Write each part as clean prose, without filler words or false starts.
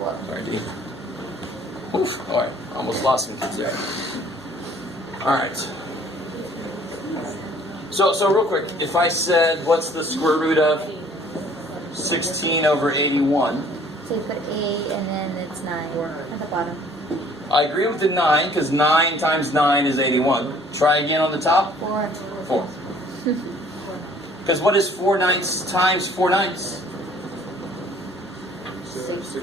Alright, D. Oof, alright, almost lost some kids there. Alright. So real quick, if I said, what's the square root of 16 over 81? So you put 8 and then it's 9 at the bottom. I agree with the 9, because 9 times 9 is 81. Try again on the top. 4. 4. Because what is 4 ninths times 4 ninths? 16.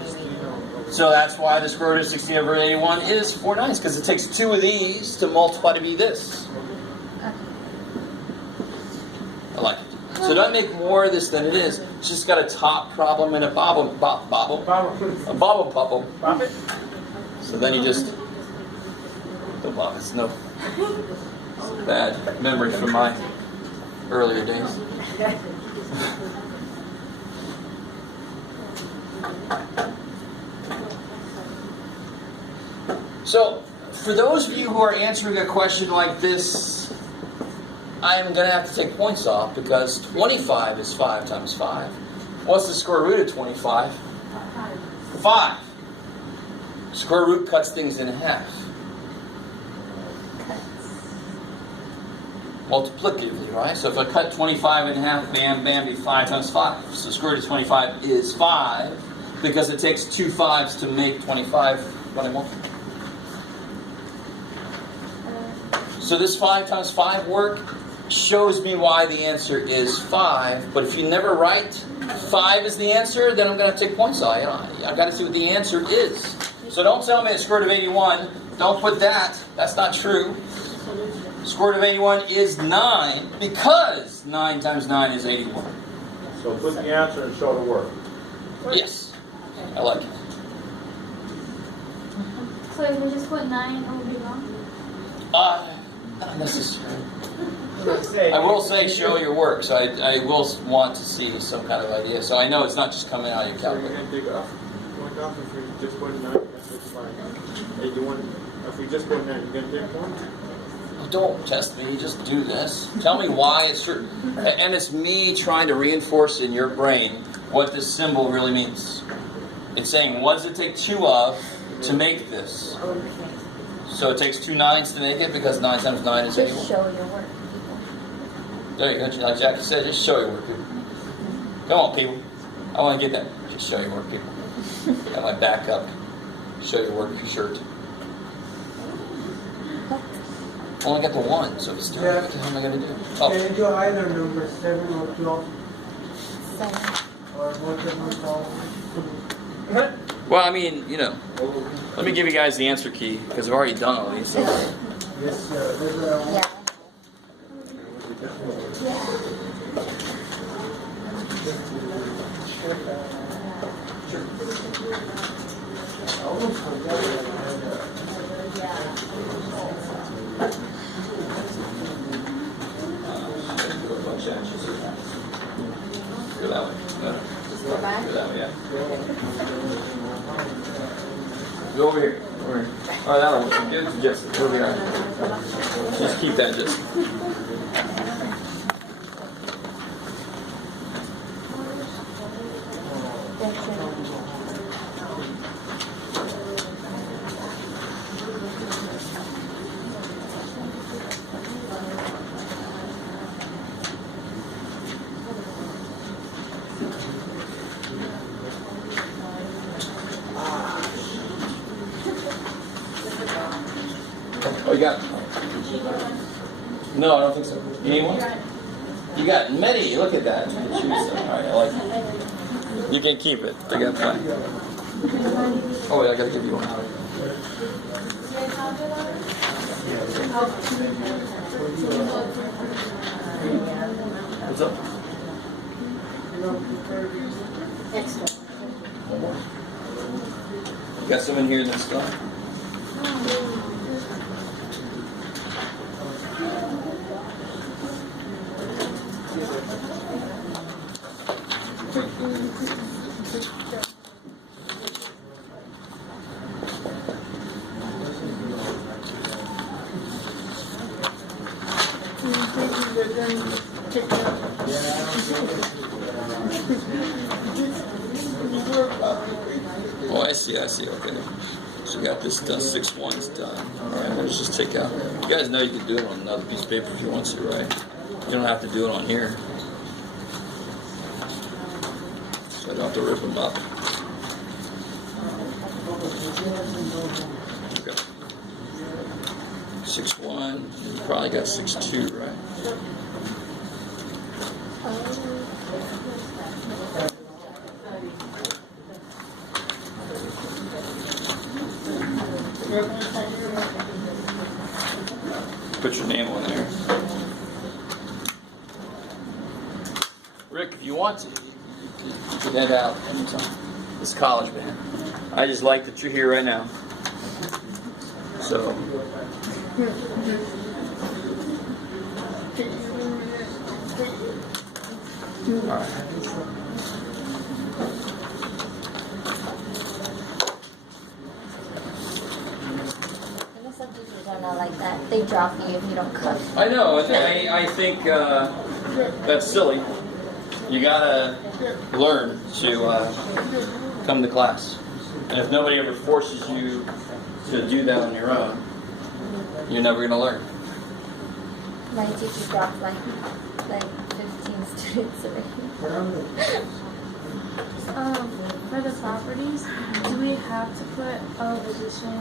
So that's why the square root of 16 over 81 is 4 ninths, because it takes 2 of these to multiply to be this. Okay. I like it. So don't make more of this than it is. It's just got a top problem and a bobble. A bobble bubble. So then you just don't bother. It's no bad memory from my earlier days. So, for those of you who are answering a question like this, I am going to have to take points off because 25 is 5 times 5. What's the square root of 25? 5. Square root cuts things in half. Multiplicatively, right? So if I cut 25 in half, bam, bam, be 5 times 5. So the square root of 25 is 5 because it takes 2 5s to make 25 when I multiply. So this 5 times 5 work shows me why the answer is 5. But if you never write 5 is the answer, then I'm going to have to take points off. I've got to see what the answer is. So don't tell me the square root of 81. Don't put that. That's not true. Square root of 81 is 9 because 9 times 9 is 81. So put the answer and show the work. Yes. I like it. So if we just put 9, it would be wrong? Not necessarily. I will say show your work, so I will want to see some kind of idea. So I know it's not just coming out of your So you're calculator. going to take off point off if we just put 9, that's fine. 81, if we just put 9, you're going to take 1? Oh, don't test me, just do this. Tell me why it's true. And it's me trying to reinforce in your brain what this symbol really means. It's saying, what does it take 2 of to make this? So it takes 2 9s to make it because 9 times 9 is 81. Just show your work. There you go. Like Jackie said, just show your work, people. Come on, people. I want to get that. Just show your work, people. Got my back up. Show your work, your shirt. Only got the 1, so it's still. What the hell am I going to do? Can you do either number 7 or 12 7. or whatever? Well, I mean, you know, let me give you guys the answer key because I've already done all these. So. Yes, sir. Yeah. Go that way. No. Go that way, yeah. Go over here. Over here. Oh, that one. Give it to Jessica. Over here. Just keep that, Jessica. Oh, you got? No, I don't think so. You need one? You got many. Look at that. You can choose some. All right, I like it. You can keep it. I got plenty. Oh, wait, I got to give you one. What's up? You got some in here that's done? see, okay. So you got this done, 6-1's done. Alright, let's just take out. You guys know you can do it on another piece of paper if you want to, right? You don't have to do it on here. So I don't have to rip them up. Okay. 6-1, you probably got 6-2, right? Put your name on there. Rick, if you want to, you can head out anytime. It's college, man. I just like that you're here right now. So. All right. Some teachers are not like that. They drop you if you don't cook. I know. I think that's silly. You gotta learn to come to class. And if nobody ever forces you to do that on your own, you're never gonna learn. My teacher dropped like 15 students already. For the properties, do we have to put addition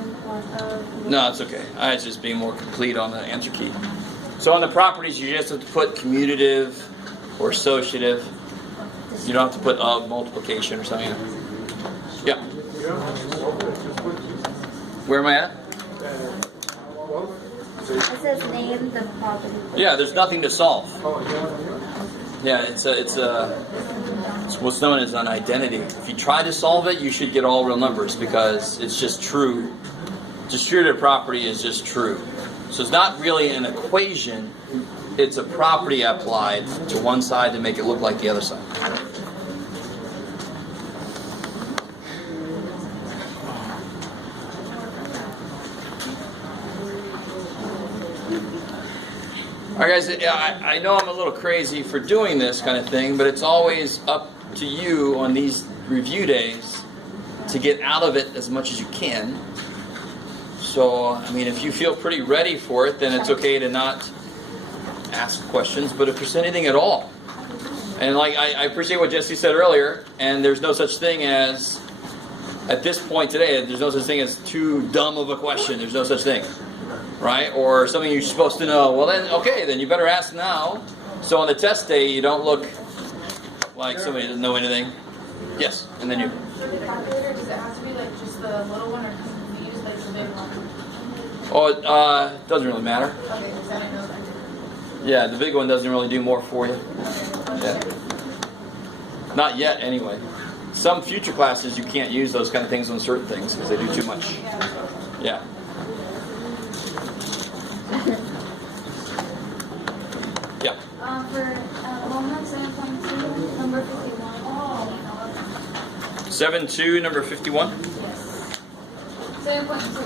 of? No, it's okay. I was just being more complete on the answer key. So on the properties, you just have to put commutative or associative. You don't have to put of multiplication or something. Yeah. Where am I at? It says name the property. Yeah, there's nothing to solve. Yeah, it's what's known as an identity. If you try to solve it, you should get all real numbers because it's just true. Distributive property is just true. So it's not really an equation. It's a property applied to one side to make it look like the other side. Alright guys, I know I'm a little crazy for doing this kind of thing, but it's always up to you on these review days to get out of it as much as you can. So, I mean, if you feel pretty ready for it, then it's okay to not ask questions, but if there's anything at all. And like, I appreciate what Jesse said earlier, and there's no such thing as, at this point today, there's no such thing as too dumb of a question. There's no such thing. Right? Or something you're supposed to know. Well then, okay, then you better ask now. So on the test day, you don't look like somebody doesn't know anything. Yes, and then you. For the calculator, does it have to be like just the little one, or can we use like the big one? Oh, it doesn't really matter. Okay, because I didn't know that. Yeah, the big one doesn't really do more for you. Yeah. Not yet, anyway. Some future classes, you can't use those kind of things on certain things because they do too much. Yeah. Yeah. For homework 7.2, number 51. 7.2, number 51. 7.2.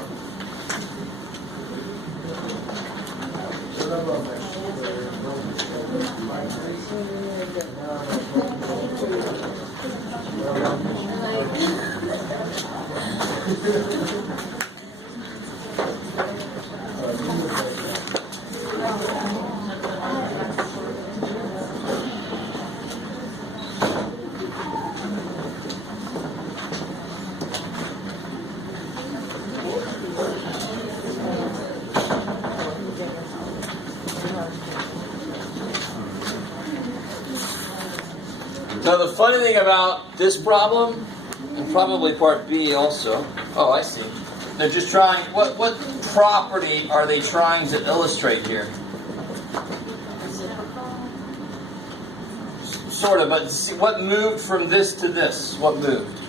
Now the funny thing about this problem, and probably part B also, oh I see, they're just trying, what property are they trying to illustrate here? Sort of, but see, what moved from this to this? What moved?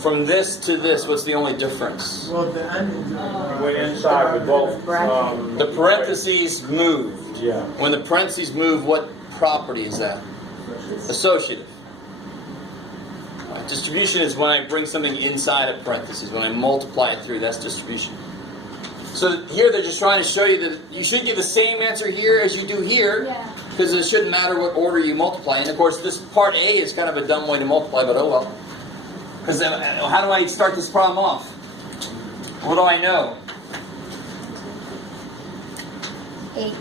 From this to this, what's the only difference? Well, the end Went inside with both. The parentheses moved. Yeah. When the parentheses move, what property is that? Associative. Distribution is when I bring something inside a parentheses, when I multiply it through, that's distribution. So here they're just trying to show you that you should get the same answer here as you do here, Yeah. because it shouldn't matter what order you multiply. And of course, this part A is kind of a dumb way to multiply, but oh well. Because how do I start this problem off? What do I know? 8.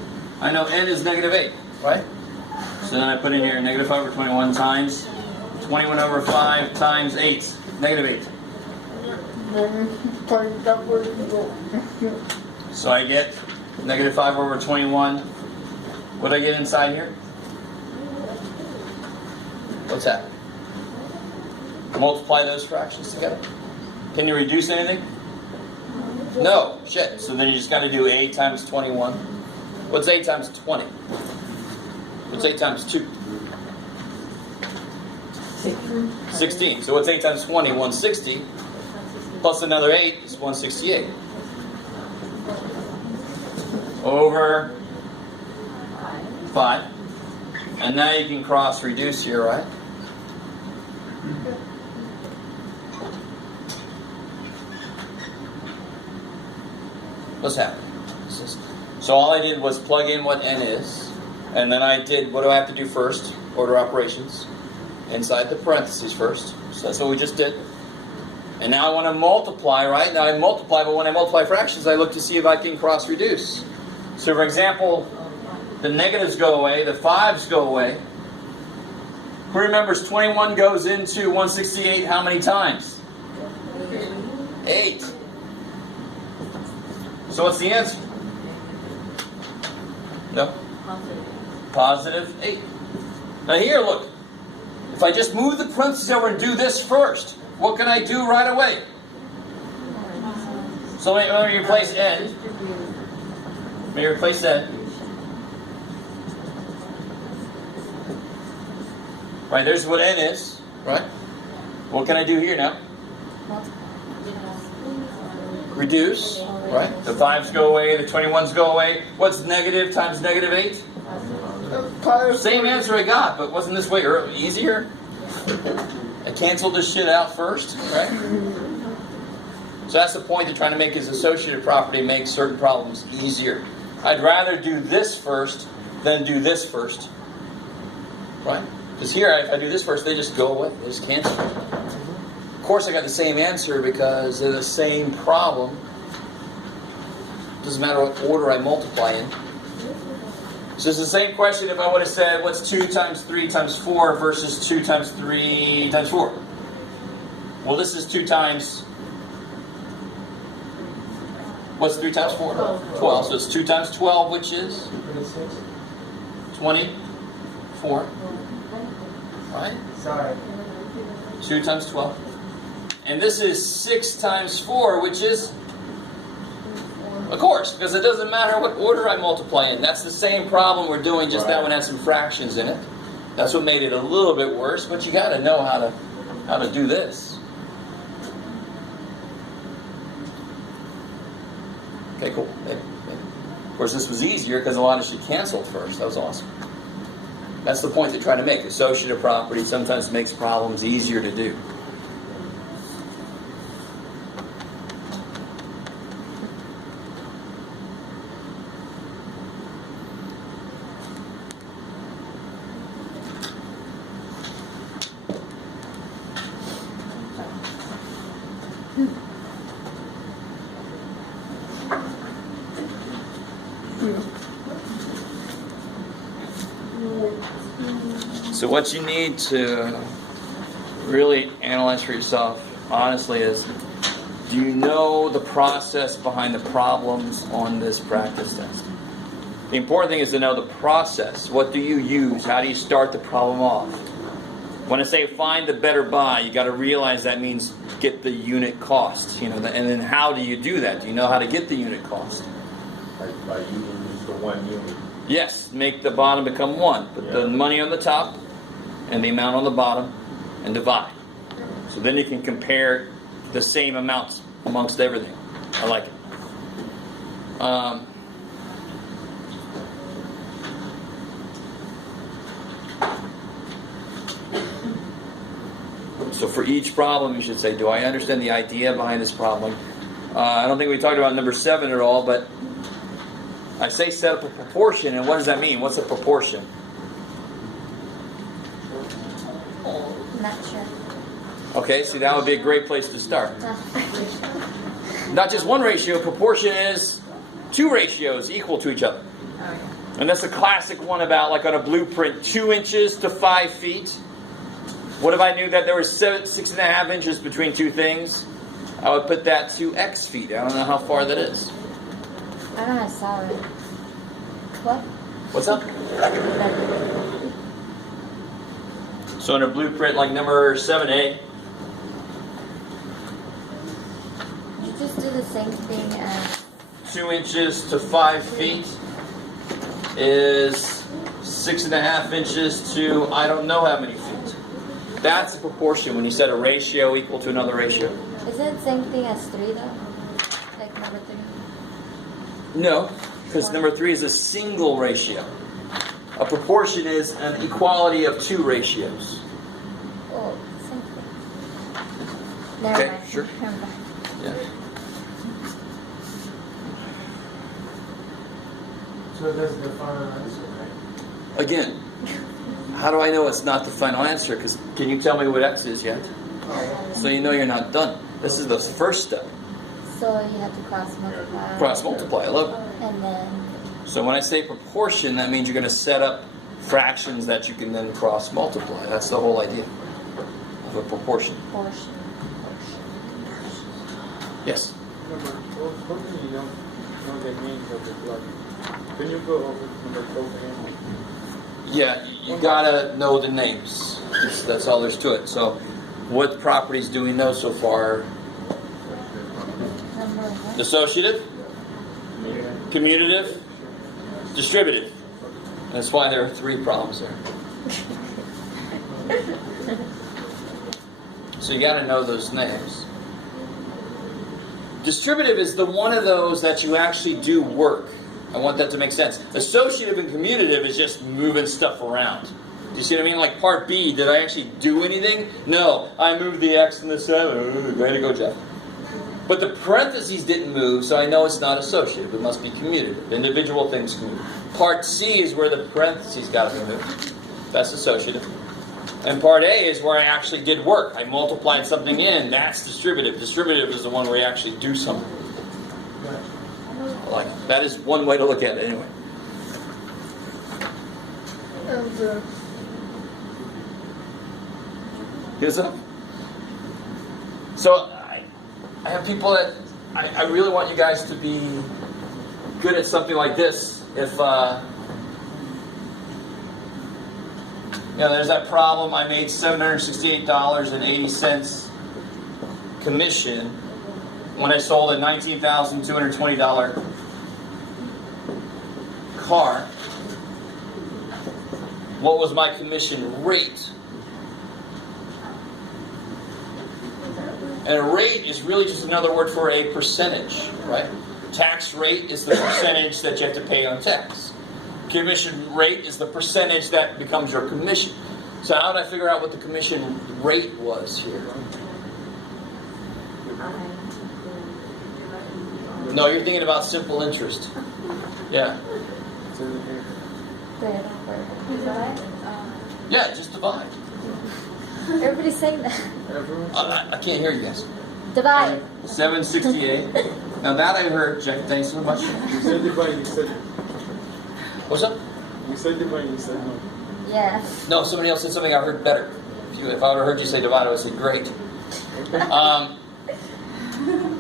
I know n is negative 8, right? So then I put in here negative 5 over 21 times 21 over 5 times 8. Negative 8. So I get negative 5 over 21. What do I get inside here? What's that? Multiply those fractions together. Can you reduce anything? No. Shit. So then you just got to do 8 times 21. What's 8 times 20? What's 8 times 2? 16. So what's 8 times 20? 160. Plus another 8 is 168. Over 5. And now you can cross reduce here, right? What's happening? So all I did was plug in what n is, and then I did, what do I have to do first? Order operations. Inside the parentheses first. So that's what we just did. And now I want to multiply, right? Now I multiply, but when I multiply fractions, I look to see if I can cross reduce. So for example, the negatives go away, the 5s go away. Who remembers 21 goes into 168 how many times? 8. So what's the answer? No? Positive 8. Now here, look. If I just move the parentheses over and do this first, what can I do right away? So let me replace n. Let me replace n. Right, there's what n is, right? What can I do here now? Reduce, right? The 5s go away, the 21s go away. What's negative times negative 8? Same answer I got, but wasn't this way easier? I canceled this shit out first, right? So that's the point they're trying to make, is associative property makes certain problems easier. I'd rather do this first than do this first, right? Because here, if I do this first, they just go away. They just cancel. Of course, I got the same answer because they're the same problem. Doesn't matter what order I multiply in. So it's the same question if I would have said, what's 2 times 3 times 4 versus 2 times 3 times 4? Well, this is 2 times... What's 3 times 4? 12. So it's 2 times 12, which is? 24. Right? Sorry. 2 times 12. And this is 6 times 4, which is? Of course, because it doesn't matter what order I multiply in. That's the same problem we're doing, just that one has some fractions in it. That's what made it a little bit worse, but you got to know how to do this. Okay, cool. Of course, this was easier because a lot of shit canceled first. That was awesome. That's the point they're trying to make. Associative property sometimes makes problems easier to do. So what you need to really analyze for yourself, honestly, is do you know the process behind the problems on this practice test? The important thing is to know the process. What do you use? How do you start the problem off? When I say find the better buy, you got to realize that means get the unit cost. And then how do you do that? Do you know how to get the unit cost? By using just the 1 unit. Yes, make the bottom become 1. Put the money on the top and the amount on the bottom and divide. So then you can compare the same amounts amongst everything. I like it. So for each problem, you should say, do I understand the idea behind this problem? I don't think we talked about number 7 at all, but I say set up a proportion, and what does that mean? What's a proportion? Not sure. Okay, see, that would be a great place to start. Not just one ratio, proportion is two ratios equal to each other. And that's a classic one about, like on a blueprint, 2 inches to 5 feet. What if I knew that there was 6.5 inches between two things? I would put that to x feet. I don't know how far that is. I don't have salary. What? What's up? So in a blueprint like number 7A, You just do the same thing as 2 inches to 5 feet is 6.5 inches to I don't know how many feet. That's the proportion when you set a ratio equal to another ratio. is it the same thing as 3 though? Like number 3? No, because number 3 is a single ratio. A proportion is an equality of two ratios. Oh, same thing. Never Okay, mind. sure. Never mind. Yeah. So that's the final answer, right? Again, how do I know it's not the final answer? Because can you tell me what x is yet? So you know you're not done. This is the first step. So you have to cross multiply. Cross multiply. I love it. And then So when I say proportion, that means you're going to set up fractions that you can then cross multiply. That's the whole idea of a proportion. portion. Yes. What do you know the names of the block? Can you go over number 12 again? Yeah, you gotta know the names. That's all there's to it. So, what properties do we know so far? Number what? Dissociative, commutative, distributive. That's why there are 3 problems there. So you gotta know those names. Distributive is the one of those that you actually do work. I want that to make sense. Associative and commutative is just moving stuff around. Do you see what I mean? Like part B, did I actually do anything? No, I moved the X and the 7. Way to go, Jeff. But the parentheses didn't move, so I know it's not associative. It must be commutative. Individual things can move. Part C is where the parentheses got to be moved. That's associative. And part A is where I actually did work. I multiplied something in. That's distributive. Distributive is the one where you actually do something. Like, that is one way to look at it anyway. Here's up. So I have people that I really want you guys to be good at something like this. If there's that problem. I made $768.80 commission when I sold a $19,220 car. What was my commission rate? And a rate is really just another word for a percentage, right? Tax rate is the percentage that you have to pay on tax. Commission rate is the percentage that becomes your commission. So how did I figure out what the commission rate was here? No, you're thinking about simple interest. Yeah. Yeah, just divide. Everybody's saying that. I can't hear you guys. Divide. 768. Now that I heard, Jack, thanks so much. You said divide, you said What's up? you said divide, you said no. Yeah. No, somebody else said something I heard better. If I would have heard you say divide, I would say great.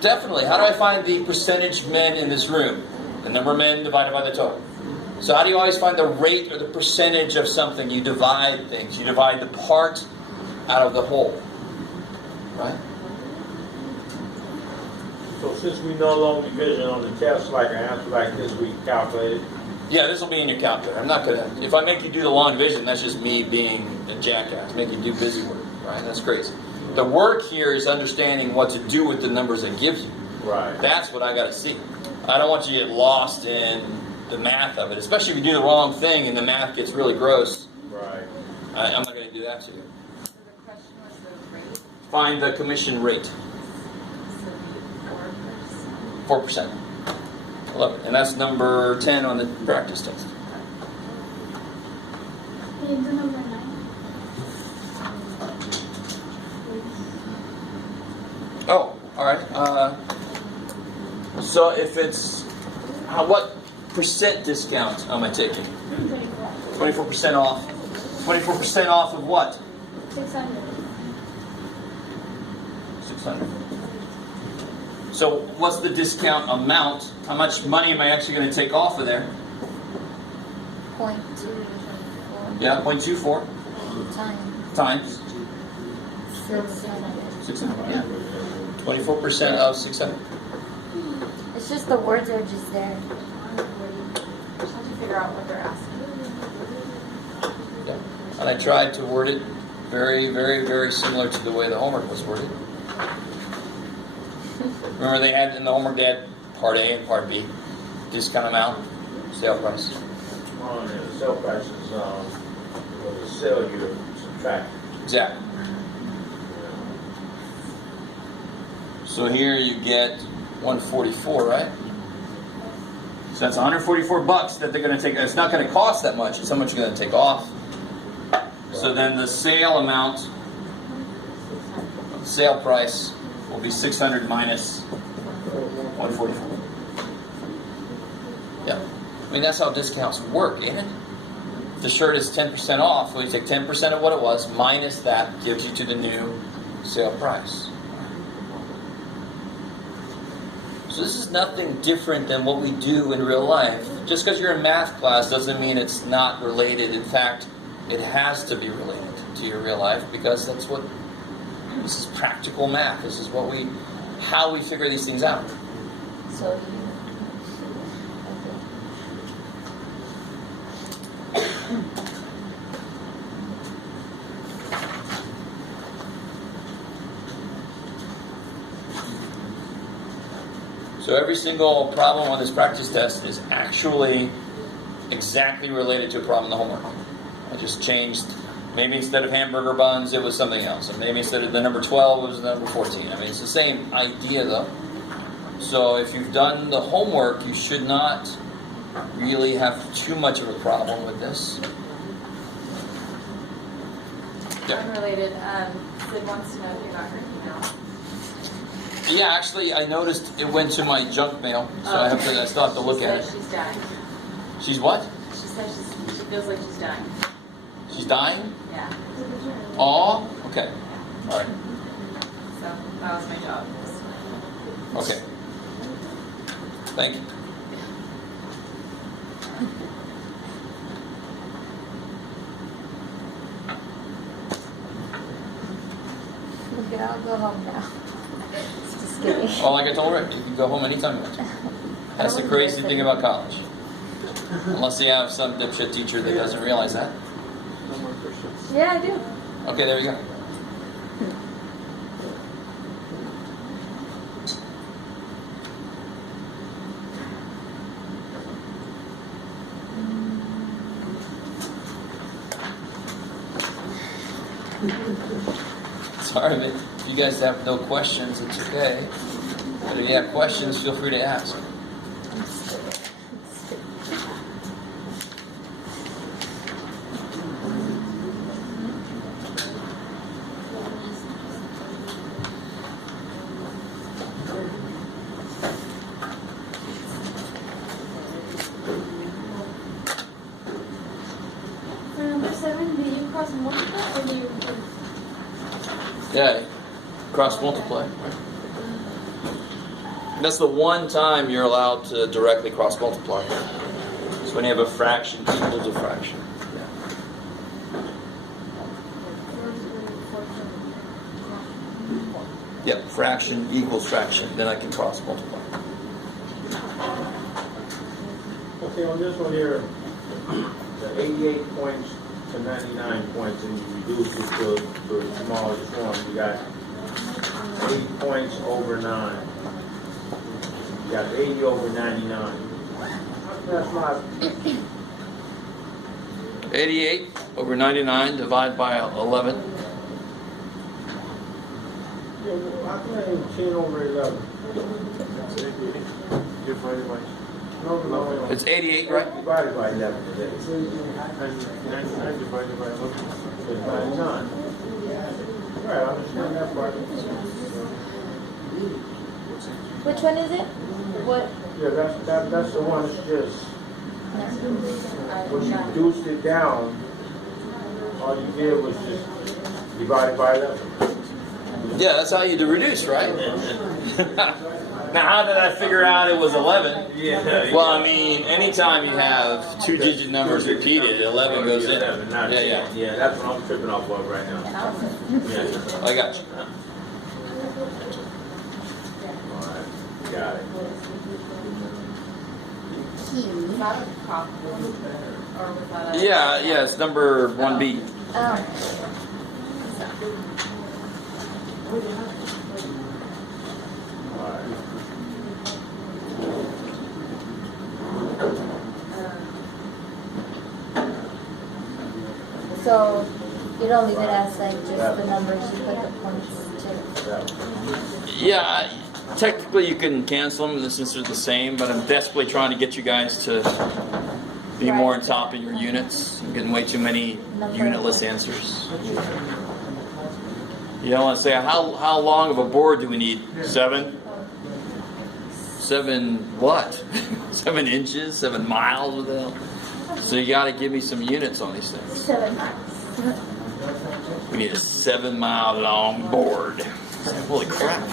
Definitely. How do I find the percentage men in this room? The number of men divided by the total. So how do you always find the rate or the percentage of something? You divide things. You divide the part out of the whole. Right? So since we no longer division on the test, like an answer like this, we calculated. Yeah, this will be in your calculator. I'm not gonna. If I make you do the long division, that's just me being a jackass. Make you do busy work, right? That's crazy. The work here is understanding what to do with the numbers it gives you. Right. That's what I got to see. I don't want you to get lost in the math of it, especially if you do the wrong thing and the math gets really gross. Right. I'm not going to do that to you. So the question was the rate, Find the commission rate, so the 4%. I love it. And that's number 10 on the practice test. Page number 9. So if it's, what percent discount am I taking? 24% off. 24% off of what? 600. 600. So what's the discount amount? How much money am I actually going to take off of there? 0.24 Yeah, 0.24 times times 600. 600. Yeah. 24% of 600. It's just the words are just there. Just have to figure out what they're asking. Yeah. And I tried to word it very, very, very similar to the way the homework was worded. Remember they had in the homework they had part A and part B. Discount amount, sale price. On the sale price is, what the sale you subtract. Exactly. So here you get 144, right? So that's 144 bucks that they're going to take. It's not going to cost that much. It's how much you're going to take off. So then the sale amount, sale price will be 600 minus 144. Yeah. I mean, that's how discounts work, ain't it? If the shirt is 10% off, well, you take 10% of what it was, minus that gives you to the new sale price. So this is nothing different than what we do in real life. Just because you're in math class doesn't mean it's not related. In fact, it has to be related to your real life because this is practical math. This is how we figure these things out. So So every single problem on this practice test is actually exactly related to a problem in the homework. I just changed, maybe instead of hamburger buns, it was something else. And maybe instead of the number 12, it was the number 14. I mean, it's the same idea, though. So if you've done the homework, you should not really have too much of a problem with this. Yeah. Unrelated, Sid wants to know if you're not drinking now. Yeah, actually, I noticed it went to my junk mail, so I still have to look at it. She's dying. She's what? She says she feels like she's dying. She's dying? Yeah. Aw? Okay. All right. So that was my job. Okay. Thank you. okay, I'll go home now. Just kidding. Well, like I told her, you can go home anytime you want to. That's the crazy thing about college. Unless you have some dipshit teacher that doesn't realize that. No more questions. Yeah, I do. Okay, there you go. Sorry, but if you guys have no questions, it's okay. But if you have questions, feel free to ask. For number 7, do you cross multiply or do you? Yeah, cross multiply. That's the one time you're allowed to directly cross multiply. It's when you have a fraction equals a fraction. Yeah, fraction equals fraction. Then I can cross multiply. Okay, on this one here, the 88 points to 99 points, and you reduce it to the smallest form. You got 8 points over 9. You got 80 over 99. That's not 88 over 99 divided by 11. Yeah, well, I think 10 over 11. That's 88 divided by, No. It's 88, right? Divided by 11 today. and 99 divided by 11. It's 99. Right, I understand that part. Which one is it? What? Yeah, that's the one that's just, when you reduced it down, all you did was just divide it by 11. Yeah, that's how you do reduce, right? Now, how did I figure out it was 11? Yeah. Well, I mean, anytime you have two-digit numbers repeated, 11 goes in. Yeah. Yeah, that's what I'm tripping off of right now. Yeah. I got you. Alright, got it. Was that a problem? Or was that a? Yeah, it's number 1B. Oh. Alright. So you don't leave it as like just the numbers, you put the points too. Yeah, technically you can cancel them since they're the same, but I'm desperately trying to get you guys to be more on top of your units. I'm getting way too many unitless answers. You know, let's say, how long of a board do we need? 7? 7 what? 7 inches? 7 miles? What the hell? So you got to give me some units on these things. 7 miles. We need a 7-mile long board. Holy crap.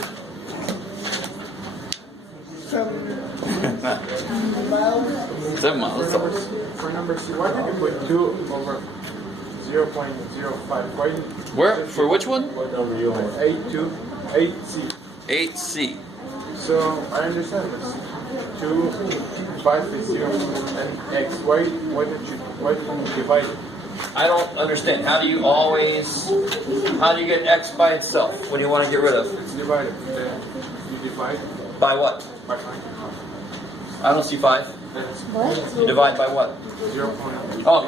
7 miles. That's all. For number C, why did you put 2 over 0.05? Why didn't Where? For which one? What number you on? 8C. 8C. So I understand this. 2, 5 is 0, and X. Why didn't you divide it? I don't understand. How do you get X by itself? What do you want to get rid of? It's divided. You divide By what? by 5. I don't see 5. That's What? You divide by what? 0.05. Oh.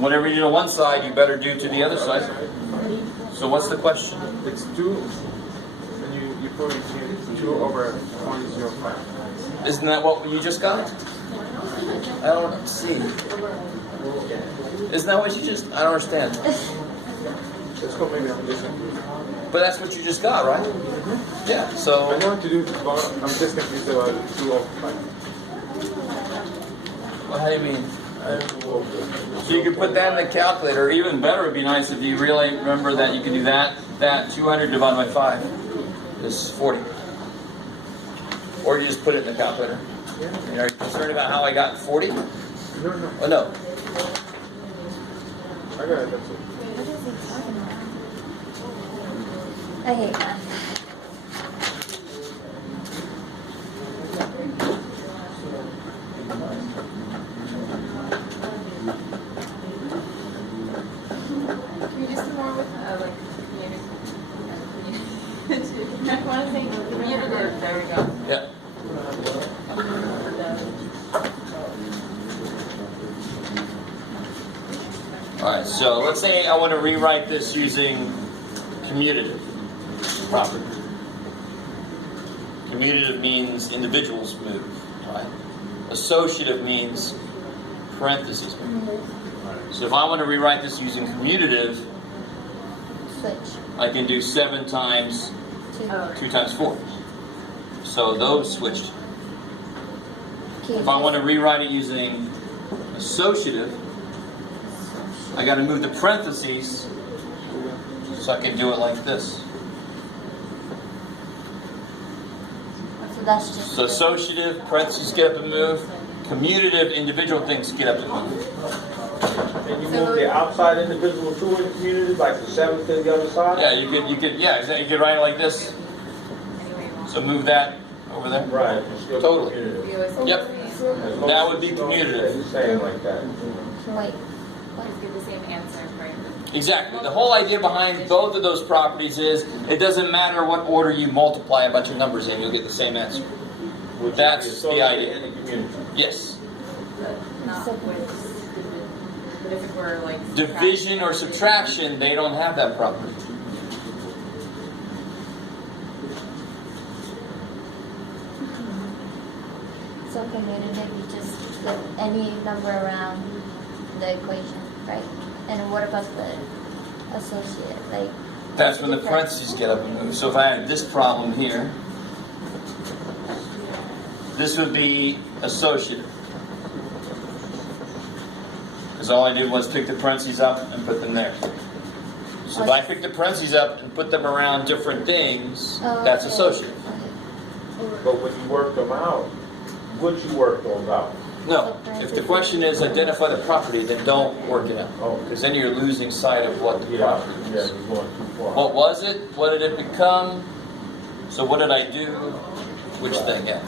Whatever you do to one side, you better do to the other side. So what's the question? It's 2, and you put it in 2 over 0.05. Isn't that what you just got? I don't see. Isn't that what you just... I don't understand. Let's go maybe I'm just But that's what you just got, right? Yeah, I so... know what to do, but I'm just confused about 2 over 5. Well, how do you mean? So you could put that in the calculator. Even better, it'd be nice if you really remember that you can do that 200 divided by 5 is 40. Or you just put it in the calculator. Are you concerned about how I got 40? No. Oh, no. I got it, that's it. What is he talking about? I hate that. Can you do some more with, like, community? I want to say community. There we go. Yeah. Alright, so let's say I want to rewrite this using commutative property. Commutative means individuals move, right? Associative means parentheses move. So if I want to rewrite this using commutative, Switch. I can do 7 times 2 times 4. So those switched. Okay. If I want to rewrite it using associative, I got to move the parentheses so I can do it like this. So that's just. So associative, parentheses get up and move. Commutative, individual things get up and move. And you move the outside individual to the community, like the 7 to the other side? Yeah, you could, yeah, exactly. You could write it like this. So move that over there. Right. It's still Totally. commutative. Yep. That would be commutative. Saying like that. Wait. Let's give the same answer, right? Exactly. The whole idea behind both of those properties is it doesn't matter what order you multiply a bunch of numbers in, you'll get the same answer. That's the idea. In the community. Yes. Not with, if it were like. Division or subtraction, they don't have that property. So commutative, you just flip any number around the equation, right? And what about the associate? Like. That's when the parentheses get up and move. So if I had this problem here, this would be associative. Because all I did was pick the parentheses up and put them there. So if I pick the parentheses up and put them around different things, that's Okay. associative. But when you work them out, would you work those out? No, if the question is identify the property, then don't work it out. Oh. Because then you're losing sight of what the Yeah, property yeah, is. you're going too far. What was it? What did it become? So what did I do? Which thing? Yeah.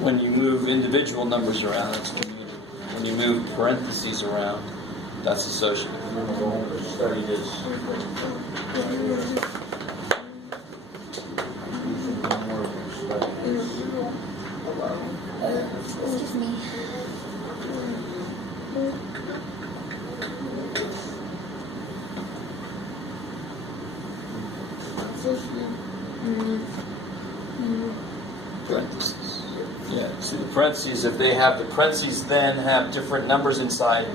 When you move individual numbers around, that's commutative. When you move parentheses around, that's associative. I'm gonna go home and study this. Do some homework and study this. Excuse me. Parentheses. Yeah, see the parentheses, if they have the parentheses then have different numbers inside,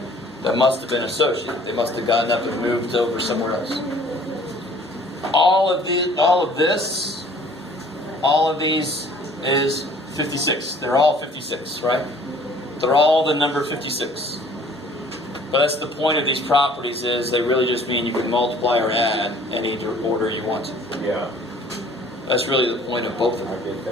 that must have been associated. They must have gotten up and moved over somewhere else. All of these is 56. They're all 56, right? They're all the number 56. But that's the point of these properties, is they really just mean you can multiply or add any order you want to. Yeah, That's really the point of both of them. I get that.